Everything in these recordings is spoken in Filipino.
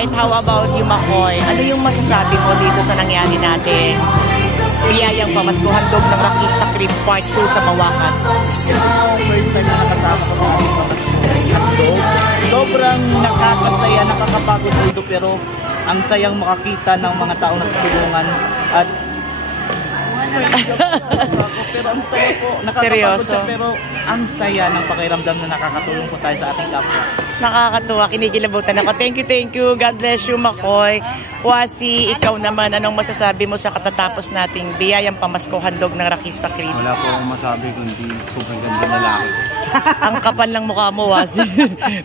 Alright, how about you, Makoy? Ano yung masasabi mo dito sa nangyari natin? Biyayang pamasko handog ng Rakista Creed Part 2 sa Mawakat. First time na nakasama ko sa ating pamasko handog. Sobrang nakakasaya, nakakapagod ito, pero ang sayang makakita ng mga tao na tutulungan at pero ang saya po, nakakapagod siya, pero ang saya ng pakiramdam na nakakatulong po tayo sa ating kapwa. Nakakatuwa, kinikilabutan ako. Thank you. God bless you, Makoy. Wasi, ikaw naman, anong masasabi mo sa katatapos nating biyayang pamasko handog ng Rakista Creed? Wala po akong masabi kundi sobrang ganda na lalaki. Ang kapal ng mukha mo, Wasi.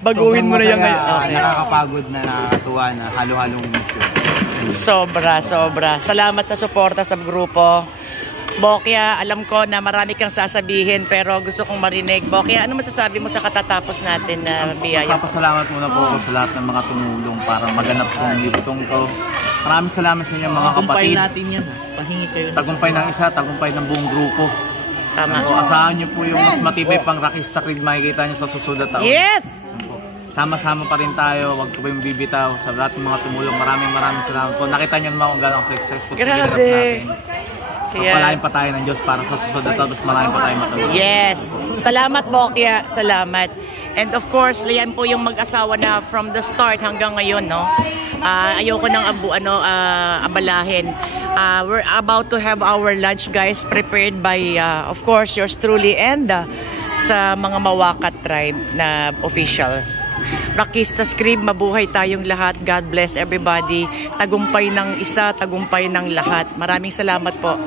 Baguhin mo na yung ngayon. Okay. Nakakapagod na, nakakatuwa na, halo-halong emotion. Sobra. Salamat sa suporta sa grupo. Bokya, alam ko na marami kang sasabihin pero gusto kong marinig. Bokya, ano masasabi mo sa katatapos natin na biyaya? Papasalamat muna po ako sa lahat ng mga tumulong para maganap kong libutong to. Maraming salamat sa inyo mga kapatid. Tagumpay natin yan. Pahingi kayo. Tagumpay ng isa, tagumpay ng buong grupo. Tama. So, asahan nyo po yung mas matibay pang Rakista Creed makikita nyo sa susunod na taon. Yes! Sama-sama pa rin tayo, wag ko ba yung bibitaw sa lahat ng mga tumulong. Maraming salamat po. Nakita nyo naman kung gano'ng successful pagkirap natin. Pagpalain pa tayo ng Diyos para sa susunod na taon, tapos marami pa tayo matulungan. Yes! Salamat, Bokya. Salamat. And of course, yan po yung mag-asawa na from the start hanggang ngayon, no? Ayoko nang abalahin. We're about to have our lunch, guys, prepared by, of course, yours truly and sa mga Mawakat tribe na officials. Rakista Creed, mabuhay tayong lahat. God bless everybody. Tagumpay ng isa, tagumpay ng lahat. Maraming salamat po.